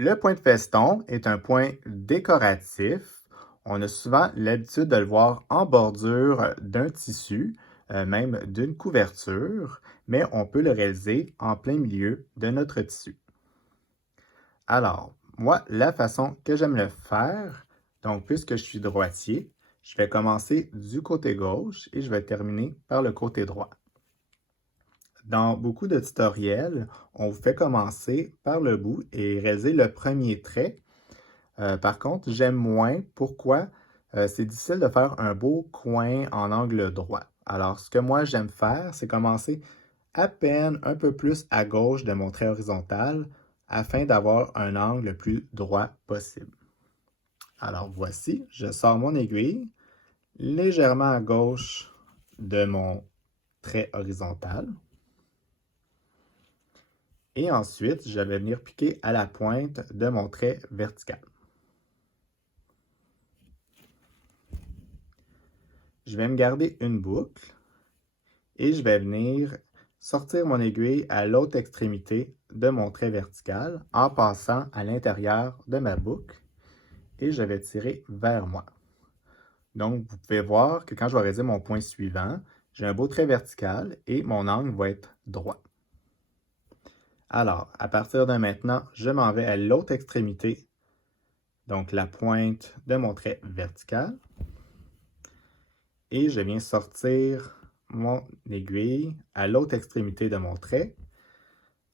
Le point de feston est un point décoratif. On a souvent l'habitude de le voir en bordure d'un tissu, même d'une couverture, mais on peut le réaliser en plein milieu de notre tissu. Alors, moi, la façon que j'aime le faire, donc puisque je suis droitier, je vais commencer du côté gauche et je vais terminer par le côté droit. Dans beaucoup de tutoriels, on vous fait commencer par le bout et réaliser le premier trait. Par contre, j'aime moins. Pourquoi? C'est difficile de faire un beau coin en angle droit. Alors, ce que moi j'aime faire, c'est commencer à peine un peu plus à gauche de mon trait horizontal afin d'avoir un angle le plus droit possible. Alors voici, je sors mon aiguille légèrement à gauche de mon trait horizontal. Et ensuite, je vais venir piquer à la pointe de mon trait vertical. Je vais me garder une boucle et je vais venir sortir mon aiguille à l'autre extrémité de mon trait vertical en passant à l'intérieur de ma boucle et je vais tirer vers moi. Donc, vous pouvez voir que quand je vais réaliser mon point suivant, j'ai un beau trait vertical et mon angle va être droit. Alors, à partir de maintenant, je m'en vais à l'autre extrémité, donc la pointe de mon trait vertical. Et je viens sortir mon aiguille à l'autre extrémité de mon trait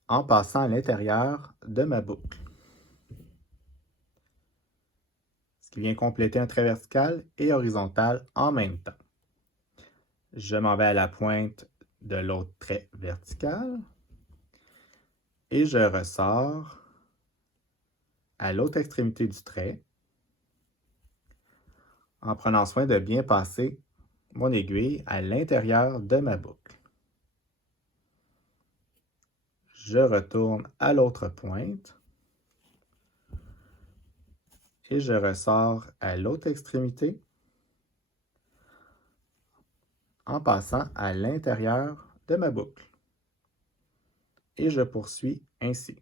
en passant à l'intérieur de ma boucle. Ce qui vient compléter un trait vertical et horizontal en même temps. Je m'en vais à la pointe de l'autre trait vertical et je ressors à l'autre extrémité du trait en prenant soin de bien passer mon aiguille à l'intérieur de ma boucle. Je retourne à l'autre pointe et je ressors à l'autre extrémité en passant à l'intérieur de ma boucle. Et je poursuis ainsi.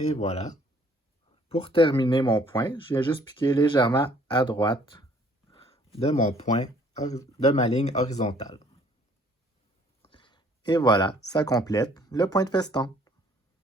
Et voilà. Pour terminer mon point, je viens juste piquer légèrement à droite de mon point, de ma ligne horizontale. Et voilà, ça complète le point de feston.